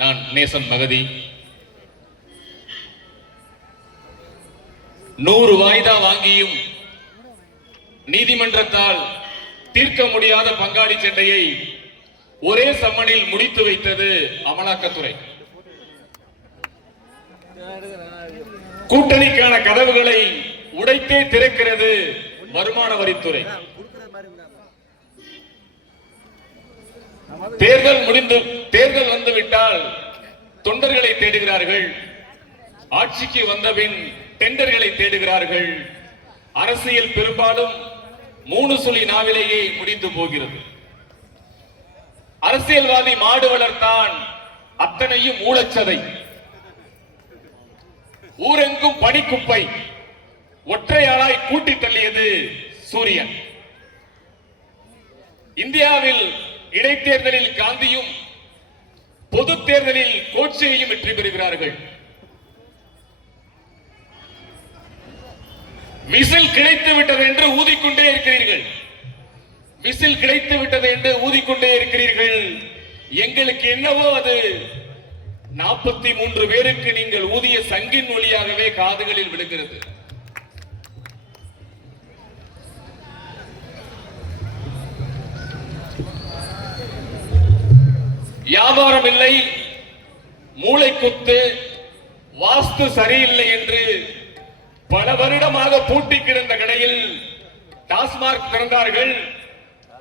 நான் நேசன் மகதி. நூறு வாய்தா வாங்கியும் நீதிமன்றத்தால் தீர்க்க முடியாத பங்காளி சண்டையை ஒரே சம்மனில் முடித்து வைத்தது அமலாக்கத்துறை. கூட்டணிக்கான கதவுகளை உடைத்தே திறக்கிறது வருமான வரித்துறை. தேர்தல் முடிந்து தேர்தல் வந்துவிட்டால் தொண்டர்களை தேடுகிறார்கள். ஆட்சிக்கு வந்தபின் டெண்டர்களை தேடுகிறார்கள். அரசியல் பெரும்பாலும் மூணு சுழி நாவிலேயே முடிந்து போகிறது. அரசியல்வாதி மாடு வளர்த்தான் அத்தனையும் ஊழச்சதை. ஊரெங்கும் பனிக்குப்பை. ஒற்றையாளாய் கூட்டி தள்ளியது சூரியன். இந்தியாவில் இடைத்தேர்தலில் காந்தியும் பொது தேர்தலில் கோட்சேயும் வெற்றி பெறுகிறார்கள். விசில் கிடைத்து விட்டது என்று ஊதிக்கொண்டே இருக்கிறீர்கள். விசில் கிடைத்து விட்டது என்று ஊதிக்கொண்டே இருக்கிறீர்கள். எங்களுக்கு என்னவோ அது நாற்பத்தி மூன்று பேருக்கு நீங்கள் ஊதிய சங்கின் ஒளியாகவே காதுகளில் விழுகிறது. வியாபாரம் இல்லை மூளை குத்து வாஸ்து சரியில்லை என்று பல வருடமாக பூட்டி கிடந்த கடையில் டாஸ்மாக் திறந்தார்கள்.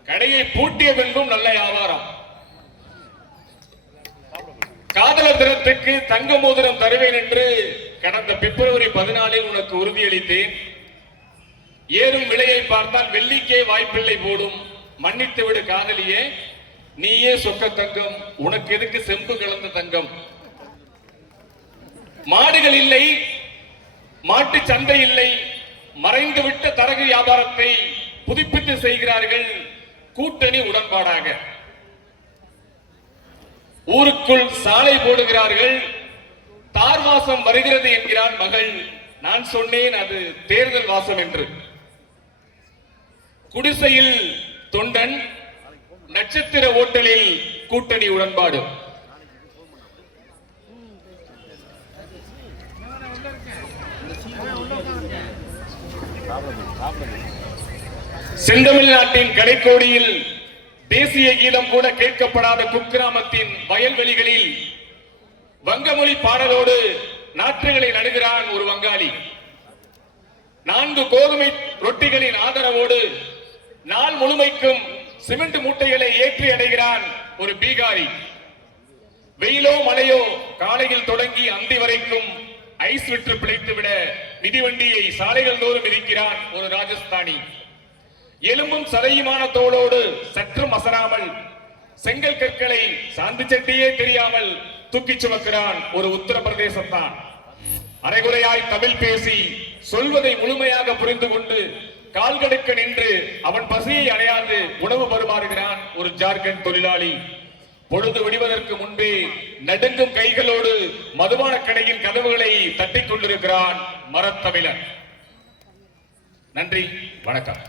கடையை பூட்டிய பின்பும் நல்ல வியாபாரம். காதலர் தினத்துக்கு தங்க மோதிரம் தருவேன் என்று கடந்த பிப்ரவரி பதினாலில் உனக்கு உறுதியளித்தேன். ஏறும் விலையை பார்த்தால் வெள்ளிக்கே வாய்ப்பில்லை போடும். மன்னித்து விடு காதலியே. நீயே சொக்க தங்கம் உனக்கு எதுக்கு செம்பு கலந்த தங்கம்? மாடுகள் இல்லை மாட்டு சந்தை இல்லை மறைந்து விட்ட தரகு வியாபாரத்தை புதுப்பித்து செய்கிறார்கள் கூட்டணி உடன்பாடாக. ஊருக்குள் சாலை போடுகிறார்கள் தார் வாசம் வருகிறது என்கிறான் மகள். நான் சொன்னேன் அது தேர்தல் வாசம் என்று. குடிசையில் தொண்டன் நட்சத்திர ஓட்டலில் கூட்டணி உடன்பாடு. செந்தமிழ்நாட்டின் கடைக்கோடியில் தேசிய கீதம் கூட கேட்கப்படாத குக்கிராமத்தின் வயல்வெளிகளில் வங்கமொழி பாடலோடு நாற்றுகளை நடுகிறான் ஒரு வங்காளி. நான்கு கோதுமை ரொட்டிகளின் ஆதரவோடு நாள் முழுமைக்கும் சிமெண்ட் மூட்டைகளை ஏற்றி அடைகிறான் ஒரு பீகாரி. வெயிலோ மழையோ காலையில் தொடங்கி அந்தி வரைக்கும் ஐஸ் விற்று பிழைத்துவிட மிதிவண்டியை சாலைகள் தோறும் மிதிக்கிறான் ஒரு ராஜஸ்தானி. எலும்பும் சதையுமான தோளோடு சற்றும் அசராமல் செங்கல் கற்களை சாந்து சட்டியே தெரியாமல் தூக்கிச் சுமக்கிறான் ஒரு உத்தரப்பிரதேசத்தான். அரைகுறையாய் தமிழ் பேசி சொல்வதை முழுமையாக புரிந்து கொண்டு கால்களுக்கு நின்று அவன் பசியை அடையாது உணவு பருமாறுகிறான் ஒரு ஜார்க்கண்ட் தொழிலாளி. பொழுது விடுவதற்கு முன்பே நடுங்கும் கைகளோடு மதுபான கடையின் கதவுகளை தட்டிக் கொண்டிருக்கிறான் மரத்தமிழன். நன்றி வணக்கம்.